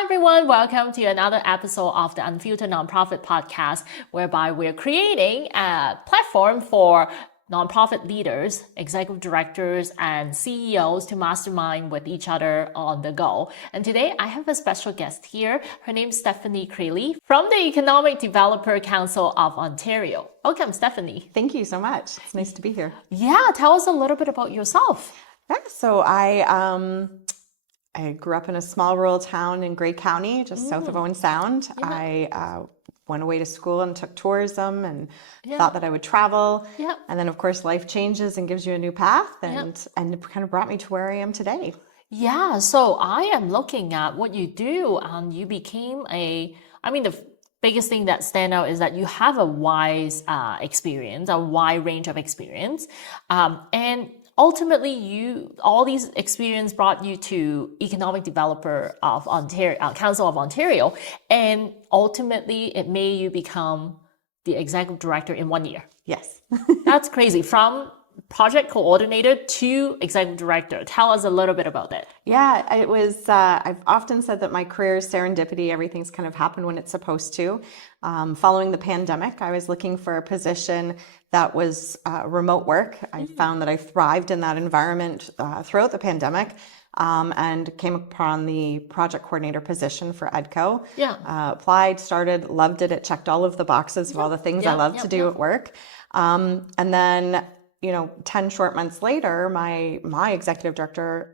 Hi everyone, welcome to another episode of the Unfiltered Non-Profit Podcast, whereby we're creating a platform for nonprofit leaders, executive directors, and CEOs to mastermind with each other on the go. And today I have a special guest here. Her name's Stephanie Crilly from the Economic Developer Council of Ontario. Welcome, Stephanie. Thank you so much. It's nice to be here. Yeah, tell us a little bit about yourself. Yeah, so I grew up in a small rural town in Grey County, just south of Owen Sound. Yeah. I went away to school and took tourism and thought that I would travel. Yeah. And then, of course, life changes and gives you a new path and it kind of brought me to where I am today. Yeah, so I am looking at what you do, and you became the biggest thing that stand out is that you have a wide range of experience. And ultimately, all these experience brought you to Economic Developer of Ontario, Council of Ontario, and ultimately it made you become the executive director in 1 year. Yes. That's crazy. From project coordinator to executive director. Tell us a little bit about that. Yeah, it was, I've often said that my career is serendipity. Everything's kind of happened when it's supposed to. Following the pandemic, I was looking for a position that was remote work. I found that I thrived in that environment throughout the pandemic. And came upon the project coordinator position for EDCO. Yeah. Applied, started, loved it. It checked all of the boxes of all the things I love to do at work. And then, 10 short months later, my executive director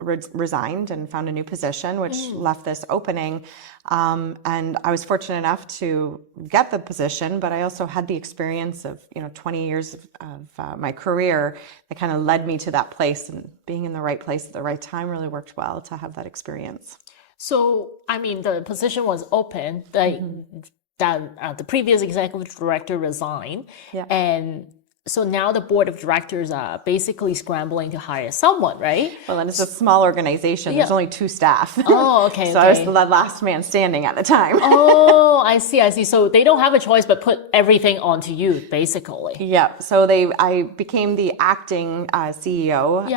resigned and found a new position, which left this opening. And I was fortunate enough to get the position, but I also had the experience of, 20 years of my career that kind of led me to that place, and being in the right place at the right time really worked well to have that experience. So, the position was open, the previous executive director resigned, and so now the board of directors are basically scrambling to hire someone, right? Well, and it's a small organization. There's only 2 staff. Oh, okay. So I was the last man standing at the time. Oh, I see. So they don't have a choice but put everything onto you, basically. Yeah. So I became the acting CEO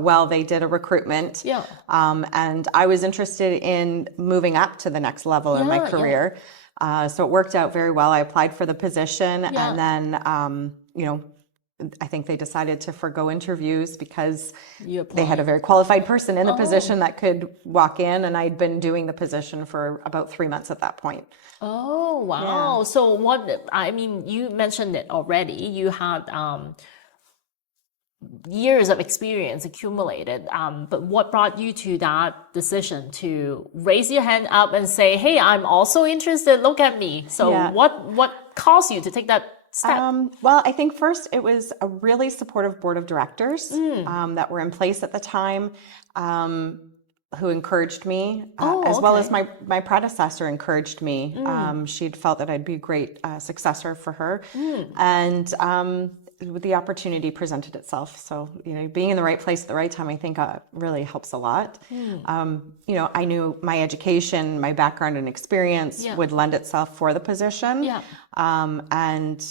while they did a recruitment. Yeah. And I was interested in moving up to the next level in my career. So it worked out very well. I applied for the position and then, I think they decided to forgo interviews because they had a very qualified person in the position that could walk in, and I'd been doing the position for about 3 months at that point. Oh, wow. Yeah. So you mentioned it already. You had years of experience accumulated, but what brought you to that decision to raise your hand up and say, hey, I'm also interested, look at me? So what caused you to take that step? Well, I think first it was a really supportive board of directors that were in place at the time, who encouraged me, as well as my predecessor encouraged me. She'd felt that I'd be a great successor for her. And the opportunity presented itself. So, being in the right place at the right time, I think really helps a lot. I knew my education, my background and experience would lend itself for the position. Yeah. And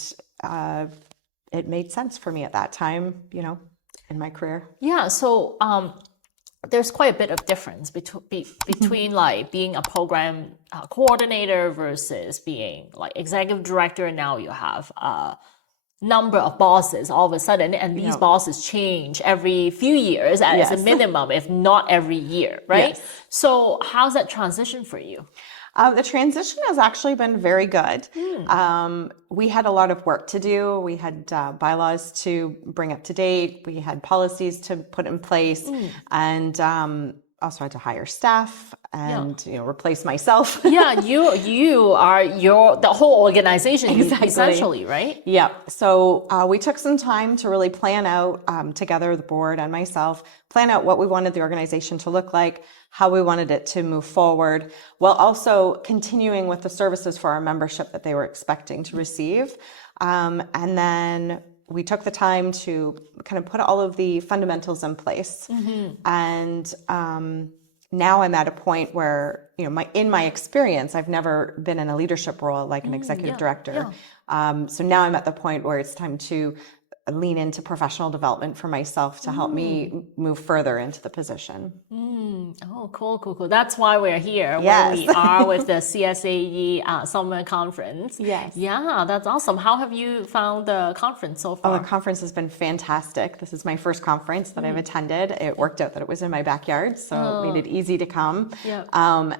it made sense for me at that time, in my career. Yeah. So, there's quite a bit of difference between like being a program coordinator versus being like executive director. And now you have number of bosses all of a sudden, and these bosses change every few years as a minimum, if not every year, right? Yes. So how's that transition for you? The transition has actually been very good. We had a lot of work to do. We had bylaws to bring up to date. We had policies to put in place, and also had to hire staff and replace myself. Yeah, you are the whole organization essentially, right? Yeah. So we took some time to really plan out together, the board and myself, plan out what we wanted the organization to look like, how we wanted it to move forward, while also continuing with the services for our membership that they were expecting to receive. And then we took the time to kind of put all of the fundamentals in place. And now I'm at a point where, in my experience, I've never been in a leadership role like an executive director. So now I'm at the point where it's time to lean into professional development for myself to help me move further into the position. Oh, cool. That's why we're here, where Yes. we are with the CSAE Summer Conference. Yes. Yeah, that's awesome. How have you found the conference so Oh, far? the conference has been fantastic. This is my first conference that I've attended. It worked out that it was in my backyard, so it made it easy to come. Yeah.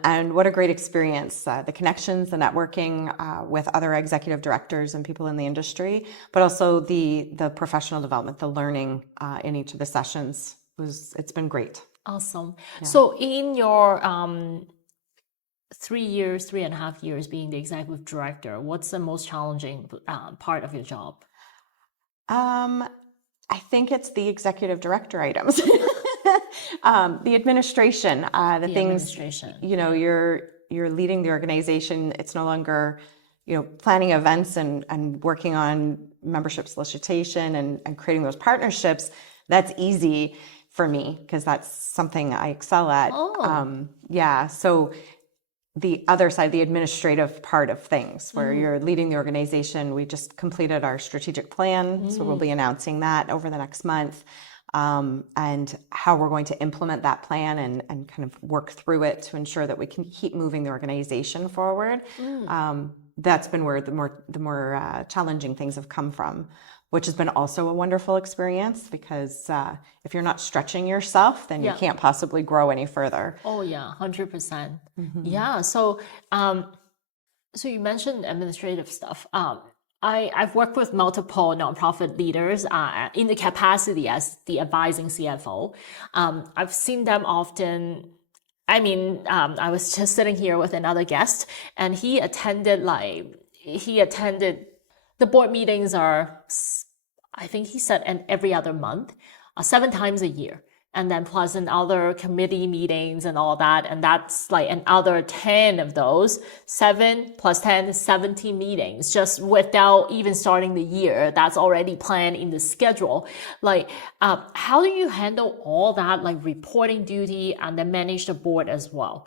And what a great experience. The connections, the networking with other executive directors and people in the industry, but also the professional development, the learning in each of the sessions. It's been great. Awesome. So in your 3.5 years being the executive director, what's the most challenging part of your job? I think it's the executive director items, the administration, the things. Administration. You're leading the organization. It's no longer, planning events and working on membership solicitation and creating those partnerships. That's easy for me because that's something I excel at. So the other side, the administrative part of things, where you're leading the organization. We just completed our strategic plan, so we'll be announcing that over the next month, and how we're going to implement that plan and kind of work through it to ensure that we can keep moving the organization forward. That's been where the more challenging things have come from, which has been also a wonderful experience because if you're not stretching yourself, then you can't possibly grow any further. Oh yeah, 100%. Yeah. So, so you mentioned administrative stuff. I've worked with multiple nonprofit leaders in the capacity as the advising CFO. I've seen them often. I mean, I was just sitting here with another guest, and he attended the board meetings are, I think he said, every other month, 7 times a year. And then plus other committee meetings and all that. And that's like another 10 of those, 7 plus 10, 17 meetings, just without even starting the year. That's already planned in the schedule. Like, how do you handle all that, like reporting duty and then manage the board as well?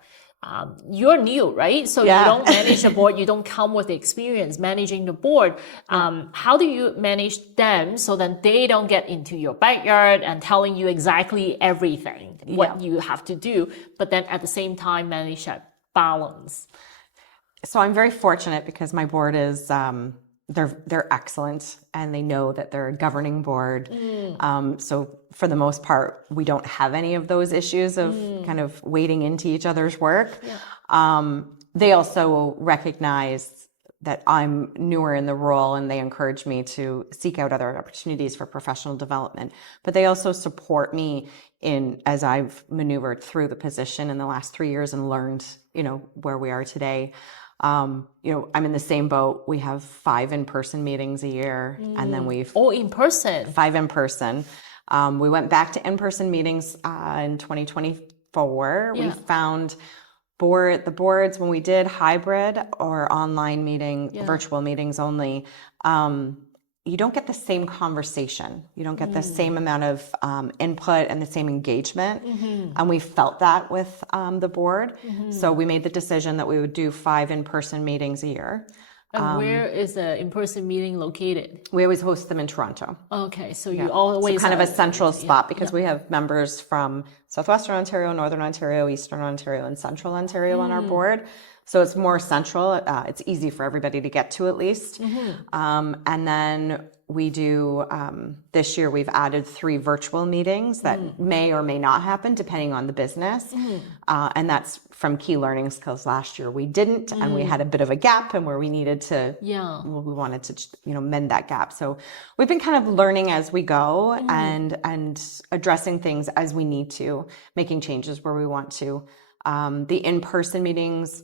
You're new, right? So you don't manage the board. You don't come with the experience managing the board. How do you manage them so that they don't get into your backyard and telling you exactly everything, what you have to do, but then at the same time manage that balance? So I'm very fortunate because my board is, they're excellent and they know that they're a governing board. So for the most part, we don't have any of those issues of kind of wading into each other's work. They also recognize that I'm newer in the role and they encourage me to seek out other opportunities for professional development. But they also support me as I've maneuvered through the position in the last 3 years and learned, where we are today. I'm in the same boat. We have 5 in-person meetings a year, and then we've in person. 5 in person. We went back to in-person meetings in 2024. We found the boards when we did hybrid or online virtual meetings only. You don't get the same conversation. You don't get the same amount of input and the same engagement. And we felt that with the board. So we made the decision that we would do 5 in-person meetings a year. And where is the in-person meeting located? We always host them in Toronto. Okay, so you always... So kind of a central spot because we have members from Southwestern Ontario, Northern Ontario, Eastern Ontario, and Central Ontario on our board. So it's more central. It's easy for everybody to get to at least. And then we do, this year we've added 3 virtual meetings that may or may not happen depending on the business. And that's from key learning skills. Last year we didn't, and we had a bit of a gap and where we needed to, we wanted to, mend that gap. So we've been kind of learning as we go and addressing things as we need to, making changes where we want to. The in-person meetings,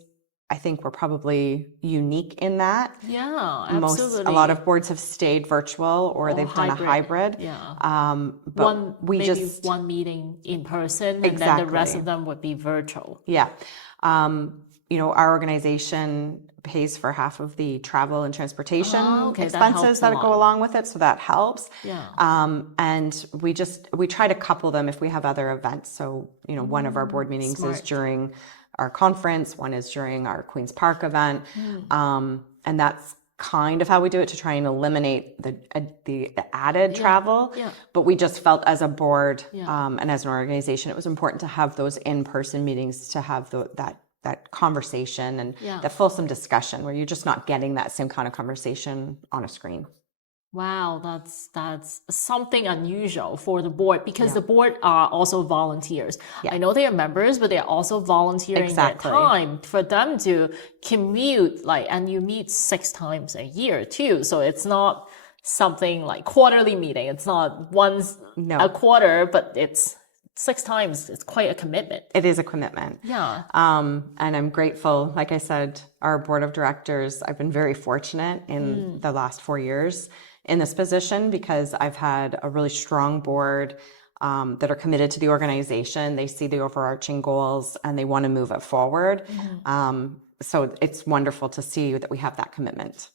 I think we're probably unique in that. Yeah, absolutely. A lot of boards have stayed virtual or they've done a hybrid. But maybe one meeting in person and then the rest of them would be virtual. Our organization pays for half of the travel and transportation expenses that go along with it, so that helps. And we try to couple them if we have other events. So, one of our board meetings is during our conference, one is during our Queen's Park event. And that's kind of how we do it to try and eliminate the added travel. Yeah. But we just felt as a board Yeah. and as an organization, it was important to have those in-person meetings, to have that conversation and that fulsome discussion where you're just not getting that same kind of conversation on a screen. Wow, that's something unusual for the board, because the board are also volunteers. I know they are members, but they're also volunteering their time for them to commute, and you meet 6 times a year too. So it's not something like quarterly meeting. It's not once a quarter, but it's 6 times. It's quite a commitment. It is a commitment. Yeah. And I'm grateful. Like I said, our board of directors, I've been very fortunate in the last 4 years in this position, because I've had a really strong board that are committed to the organization. They see the overarching goals and they want to move it forward. So it's wonderful to see that we have that commitment.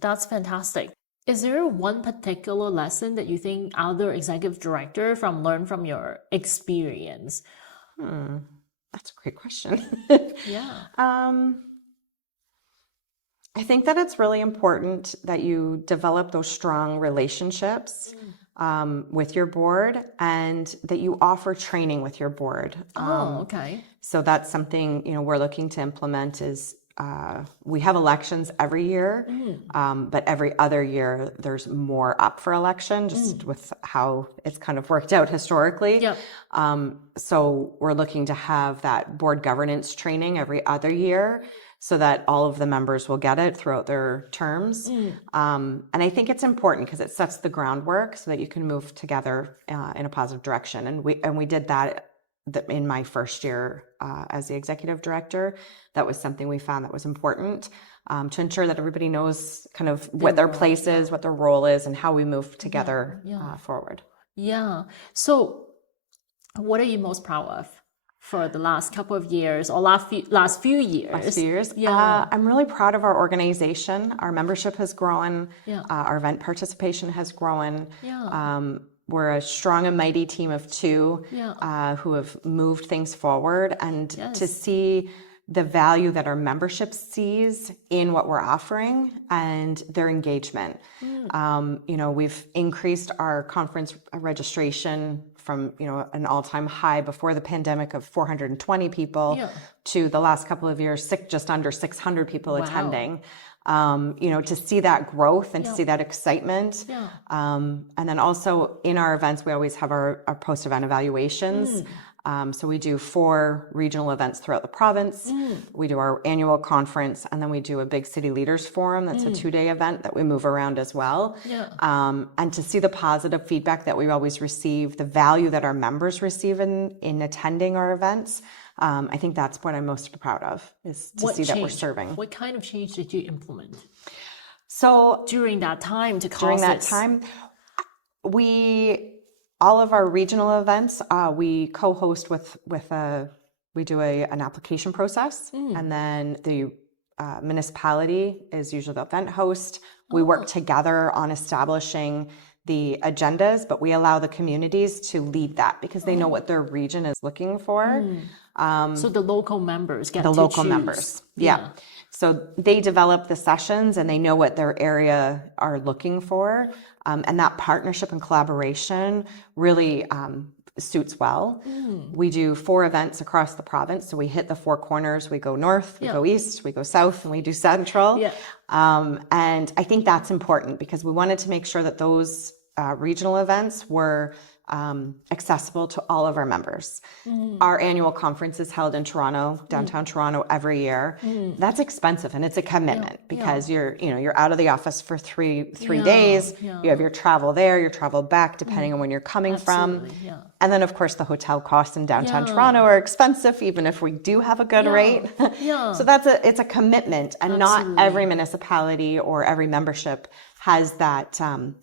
That's fantastic. Is there one particular lesson that you think other executive director learn from your experience? That's a great question. Yeah. I think that it's really important that you develop those strong relationships with your board, and that you offer training with your board. Okay. So that's something, we're looking to implement is we have elections every year, but every other year there's more up for election, just with how it's kind of worked out historically. Yeah. So we're looking to have that board governance training every other year, so that all of the members will get it throughout their terms. And I think it's important because it sets the groundwork so that you can move together in a positive direction. And we did that in my first year as the executive director. That was something we found that was important to ensure that everybody knows kind of what their place is, what their role is, and how we move together forward. Yeah. So what are you most proud of for the last couple of years, or last few years? Last few years. Yeah. I'm really proud of our organization. Our membership has grown. Yeah. Our event participation has grown. Yeah. We're a strong and mighty team of 2 who have moved things forward, and to see the value that our membership sees in what we're offering and their engagement. We've increased our conference registration from, an all-time high before the pandemic of 420 people to the last couple of years, just under 600 people attending. To see that growth and to see that excitement. And then also in our events, we always have our post-event evaluations. So we do 4 regional events throughout the province. We do our annual conference, and then we do a big city leaders forum. That's a 2-day event that we move around as well. And to see the positive feedback that we always receive, the value that our members receive in attending our events. I think that's what I'm most proud of, is to see that we're serving. What kind of change did you implement? So during that time all of our regional events, we co-host we do an application process, and then the municipality is usually the event host. We work together on establishing the agendas, but we allow the communities to lead that because they know what their region is looking for. So the local members get the to local choose. Members. Yeah. So they develop the sessions and they know what their area are looking for. And that partnership and collaboration really suits well. We do 4 events across the province. So we hit the 4 corners. We go north, we go east, we go south, and we do central. And I think that's important because we wanted to make sure that those regional events were accessible to all of our members. Our annual conference is held in Toronto, downtown Toronto, every year. That's expensive and it's a commitment because you're out of the office for three days. You have your travel there, your travel back, depending on when you're coming from. And then of course the hotel costs in downtown Toronto are expensive, even if we do have a good rate. So it's a commitment, and not every municipality or every membership has that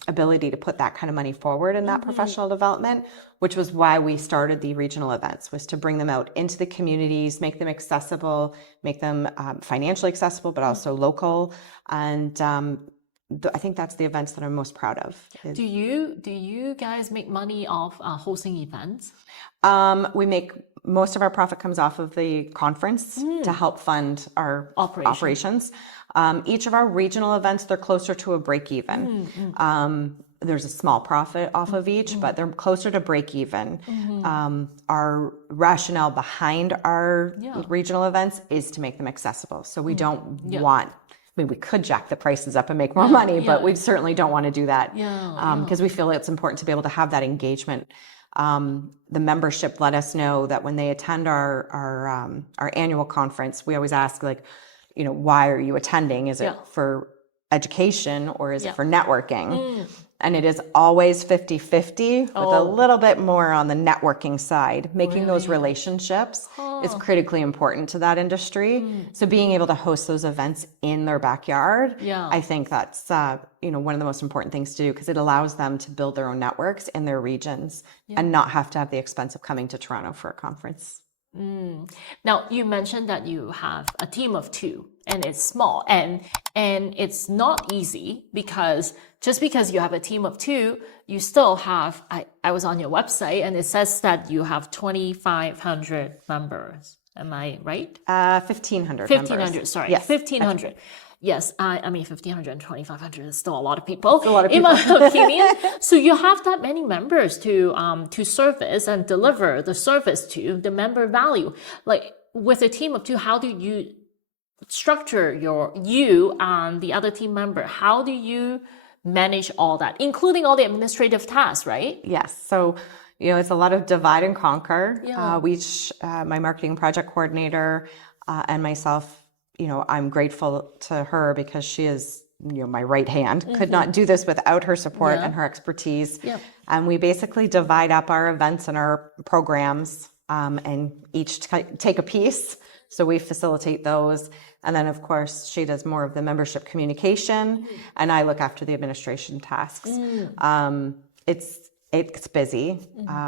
ability to put that kind of money forward in that professional development, which was why we started the regional events, was to bring them out into the communities, make them accessible, make them financially accessible, but also local. And I think that's the events that I'm most proud of. Do you guys make money off hosting events? We make most of our profit comes off of the conference to help fund our operations. Each of our regional events, they're closer to a break even. There's a small profit off of each, but they're closer to break even. Our rationale behind our regional events is to make them accessible. So we don't want, I mean, we could jack the prices up and make more money, but we certainly don't want to do that because we feel it's important to be able to have that engagement. The membership let us know that when they attend our annual conference, we always ask, like, why are you attending? Is it for education or is it for networking? And it is always 50-50 with a little bit more on the networking side. Making those relationships is critically important to that industry. So being able to host those events in their backyard, I think that's one of the most important things to do, because it allows them to build their own networks in their regions and not have to have the expense of coming to Toronto for a conference. Now, you mentioned that you have a team of 2 and it's small, and it's not easy, because just because you have a team of 2, you still have, I was on your website and it says that you have 2,500 members. Am I right? 1,500 1,500, sorry. Yes. 1,500. Yes, I mean, 1,500 and 2,500 is still a lot of people, in my opinion. So you have that many members to service and deliver the service to, the member value. Like, with a team of 2, how do you structure you and the other team member? How do you manage all that, including all the administrative tasks, right? Yes. So, it's a lot of divide and conquer. My marketing project coordinator and myself, I'm grateful to her because she is, my right hand. Could not do this without her support and her expertise. And we basically divide up our events and our programs and each take a piece. So we facilitate those. And then, of course, she does more of the membership communication and I look after the administration tasks. It's busy.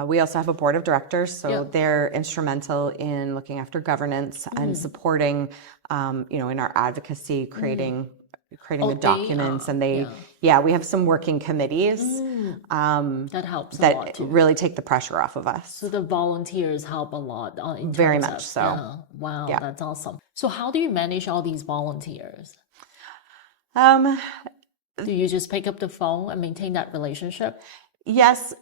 We also have a board of directors, so they're instrumental in looking after governance and supporting, in our advocacy, creating the documents. And we have some working committees that helps that a lot too. Really take the pressure off of us. So the volunteers help a lot. Very much so. Wow, that's awesome. So how do you manage all these volunteers? Do you just pick up the phone and maintain that relationship? Yes.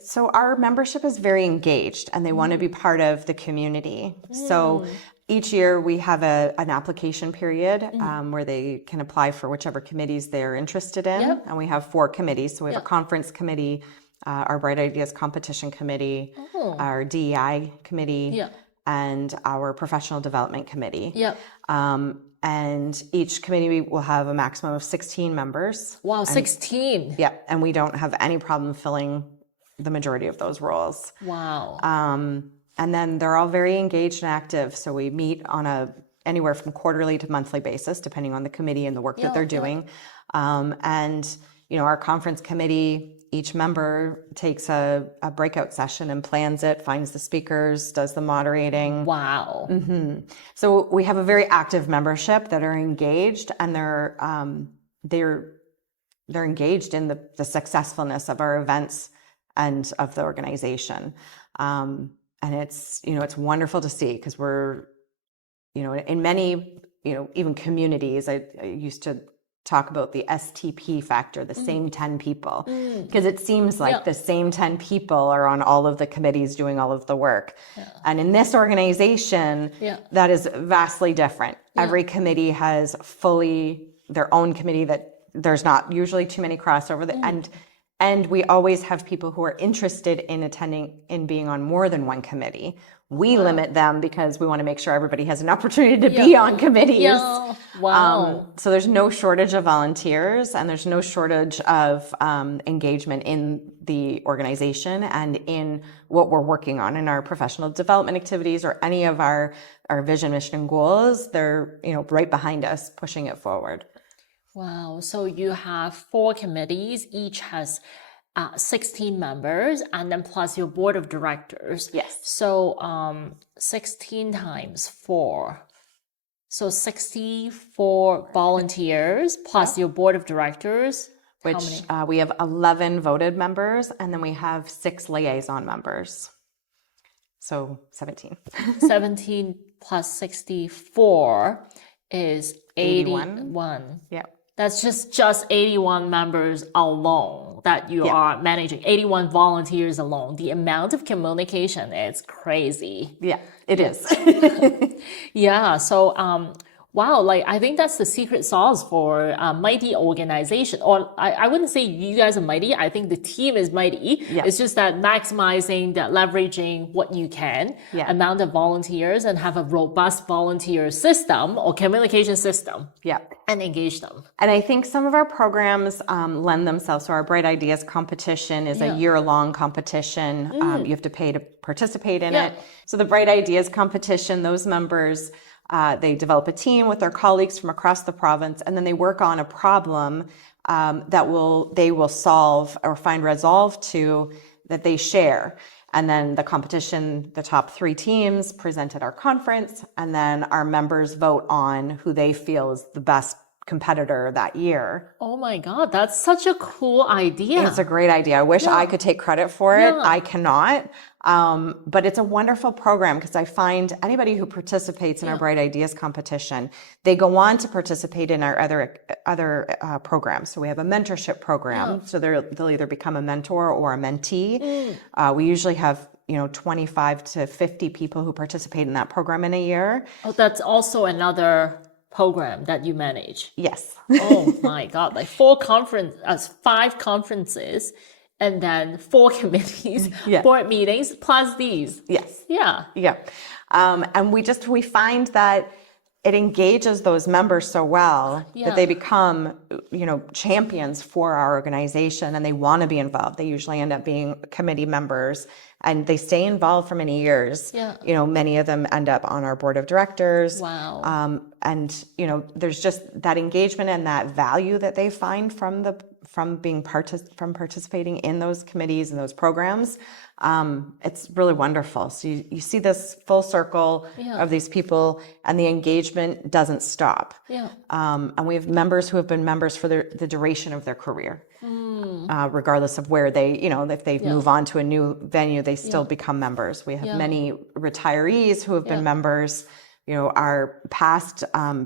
So our membership is very engaged and they want to be part of the community. So each year we have an application period where they can apply for whichever committees they're interested in. And we have 4 committees. So we have a conference committee, our Bright Ideas competition committee, our DEI committee, and our professional development committee. And each committee will have a maximum of 16 members. Wow, 16. And we don't have any problem filling the majority of those roles. Wow. And then they're all very engaged and active. So we meet on anywhere from quarterly to monthly basis, depending on the committee and the work that they're doing. And, our conference committee, each member takes a breakout session and plans it, finds the speakers, does the moderating. Wow. So we have a very active membership that are engaged, and they're engaged in the successfulness of our events and of the organization. And it's wonderful to see, because we're, in many, even communities, I used to talk about the STP factor, the same 10 people, because it seems like the same 10 people are on all of the committees doing all of the work. And in this organization, that is vastly different. Every committee has fully their own committee, that there's not usually too many crossover. And we always have people who are interested in attending, in being on more than one committee. We limit them because we want to make sure everybody has an opportunity to be on committees. Wow. So there's no shortage of volunteers, and there's no shortage of engagement in the organization and in what we're working on in our professional development activities or any of our vision, mission, and goals. They're right behind us, pushing it forward. Wow. So you have 4 committees, each has 16 members, and then plus your board of directors. Yes. So 16 times 4. So 64 volunteers plus your board of directors. Which we have 11 voted members, and then we have 6 liaison members. So 17. 17 plus 64 is 81. Yeah. That's just 81 members alone that you are managing, 81 volunteers alone. The amount of communication is crazy. Yeah, it is. Yeah. So, wow, like I think that's the secret sauce for a mighty organization. Or I wouldn't say you guys are mighty. I think the team is mighty. Yeah. It's just that maximizing, that leveraging what you can, amount of volunteers, and have a robust volunteer system or communication system. Yeah. And engage them. And I think some of our programs lend themselves. So our Bright Ideas competition is a year-long competition. You have to pay to participate in it. So the Bright Ideas competition, those members, they develop a team with their colleagues from across the province, and then they work on a problem they will solve or find resolve to that they share. And then the competition, the top 3 teams present at our conference, and then our members vote on who they feel is the best competitor that year. Oh my God, that's such a cool idea. It's a great idea. I wish I could take credit for it. I cannot. But it's a wonderful program because I find anybody who participates in our Bright Ideas competition, they go on to participate in our other programs. So we have a mentorship program. So they'll either become a mentor or a mentee. We usually have 25 to 50 people who participate in that program in a year. Oh, that's also another program that you manage. Yes. Oh my God, like 5 conferences, and then 4 committees, 4 meetings, plus these. Yes. Yeah. Yeah. And we find that it engages those members so well that they become, champions for our organization, and they want to be involved. They usually end up being committee members, and they stay involved for many years. Yeah. Many of them end up on our board of directors. Wow. And there's just that engagement and that value that they find from participating in those committees and those programs. It's really wonderful. So you see this full circle of these people, and the engagement doesn't stop. Yeah. And we have members who have been members for the duration of their career, regardless of where they, if they move on to a new venue, they still become members. We have many retirees who have been members. Our past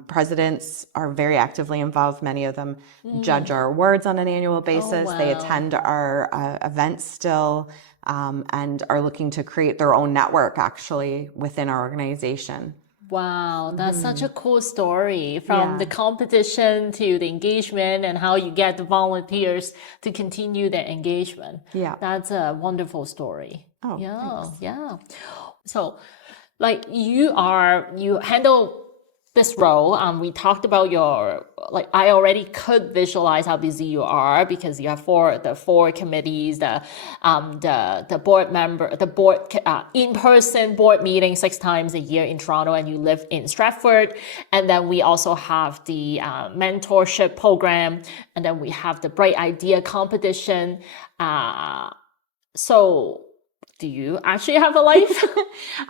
presidents are very actively involved. Many of them judge our awards on an annual basis. They attend our events still, and are looking to create their own network actually within our organization. Wow, that's such a cool story, from the competition to the engagement and how you get the volunteers to continue the engagement. Yeah. That's a wonderful story. Oh, thanks. Yeah. So, like you handle this role. We talked about I already could visualize how busy you are because you have the 4 committees, the board member, the board in-person board meeting 6 times a year in Toronto, and you live in Stratford. And then we also have the mentorship program, and then we have the Bright Idea competition. So do you actually have a life?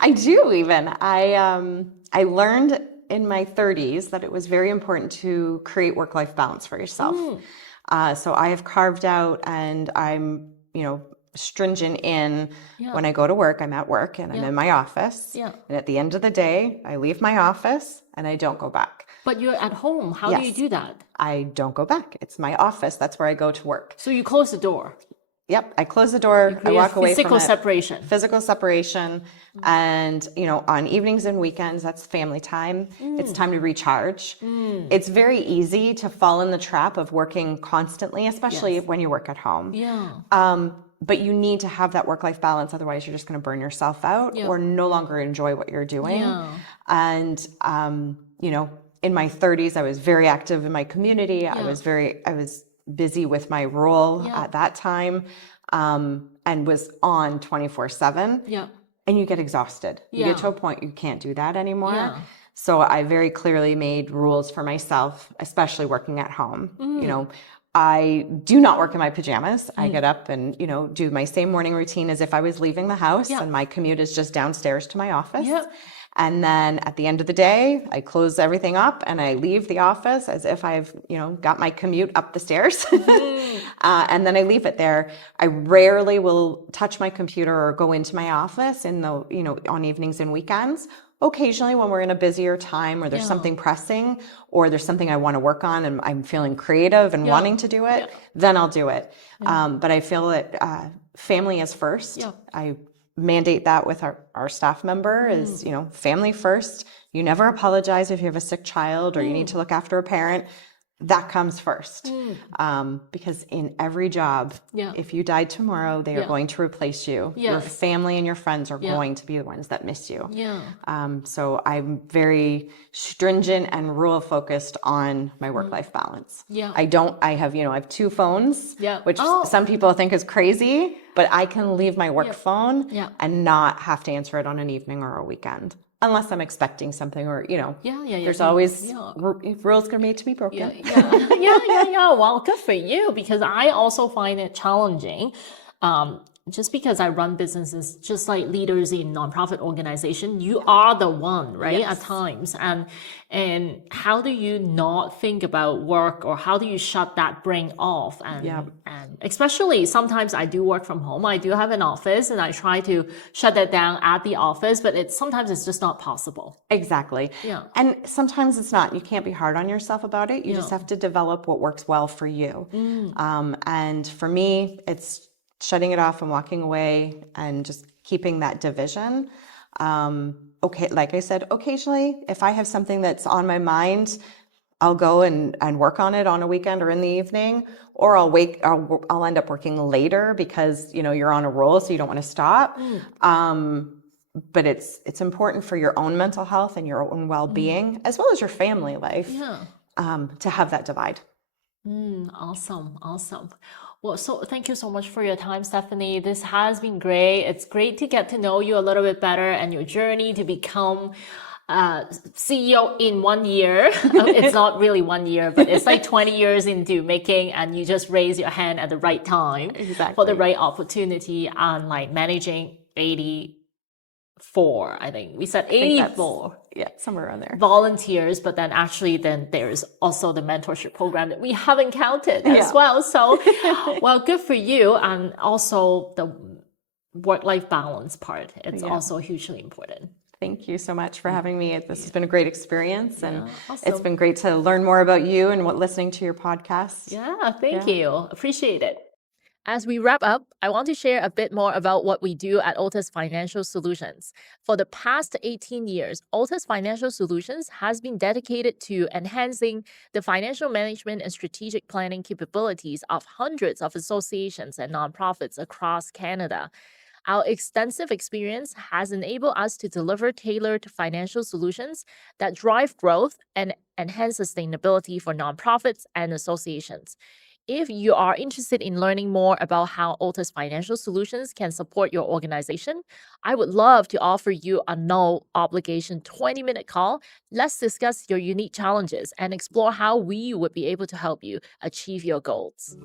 I do even. I learned in my 30s that it was very important to create work-life balance for yourself. So I have carved out, and I'm, stringent in when I go to work, I'm at work and I'm in my office. Yeah. And at the end of the day, I leave my office and I don't go back. But you're at home. How do you do that? I don't go back. It's my office. That's where I go to work. So you close the door. Yep. I close the door. I walk away from it. Physical separation. And, on evenings and weekends, that's family time. It's time to recharge. It's very easy to fall in the trap of working constantly, especially when you work at home. Yeah. But you need to have that work-life balance. Otherwise, you're just going to burn yourself out or no longer enjoy what you're doing. Yeah. And, in my 30s, I was very active in my community. Yeah. I was busy with my role at that time, and was on 24/7. Yeah. And you get exhausted. You get to a point you can't do that anymore. Yeah. So I very clearly made rules for myself, especially working at home. I do not work in my pajamas. I get up and, do my same morning routine as if I was leaving the house, and my commute is just downstairs to my office. Yep. And then at the end of the day, I close everything up and I leave the office as if I've, got my commute up the stairs. And then I leave it there. I rarely will touch my computer or go into my office on evenings and weekends. Occasionally when we're in a busier time or there's something pressing or there's something I want to work on and I'm feeling creative and wanting to do it, then I'll do it. But I feel that family is first. I mandate that with our staff member is, family first. You never apologize if you have a sick child or you need to look after a parent. That comes first. Because in every job, if you died tomorrow, they are going to replace you. Your family and your friends are going to be the ones that miss you. So I'm very stringent and rule focused on my work-life balance. I have 2 phones, which some people think is crazy, but I can leave my work phone and not have to answer it on an evening or a weekend. Unless I'm expecting something or, there's always rules are made to be broken. Well, good for you, because I also find it challenging. Just because I run businesses, just like leaders in nonprofit organization, you are the one, right? At times. And how do you not think about work, or how do you shut that brain off? And especially sometimes I do work from home. I do have an office and I try to shut that down at the office, but sometimes it's just not possible. Exactly. And sometimes it's not. You can't be hard on yourself about it. You just have to develop what works well for you. And for me, it's shutting it off and walking away and just keeping that division. Like I said, occasionally, if I have something that's on my mind, I'll go and work on it on a weekend or in the evening, or I'll end up working later because, you're on a roll, so you don't want to stop. But it's important for your own mental health and your own well-being, as well as your family life, to have that divide. Awesome. Well, so thank you so much for your time, Stephanie. This has been great. It's great to get to know you a little bit better and your journey to become CEO in 1 year. It's not really 1 year, but it's like 20 years into making, and you just raise your hand at the right time for the right opportunity, and like managing 84, I think we said 84. Somewhere around there. Volunteers, but then there's also the mentorship program that we haven't counted as well. So, well, good for you. And also the work-life balance part. It's also hugely important. Thank you so much for having me. This has been a great experience, and it's been great to learn more about you and listening to your podcast. Thank you. Appreciate it. As we wrap up, I want to share a bit more about what we do at Otis Financial Solutions. For the past 18 years, Otis Financial Solutions has been dedicated to enhancing the financial management and strategic planning capabilities of hundreds of associations and nonprofits across Canada. Our extensive experience has enabled us to deliver tailored financial solutions that drive growth and enhance sustainability for nonprofits and associations. If you are interested in learning more about how Otis Financial Solutions can support your organization, I would love to offer you a no-obligation 20-minute call. Let's discuss your unique challenges and explore how we would be able to help you achieve your goals.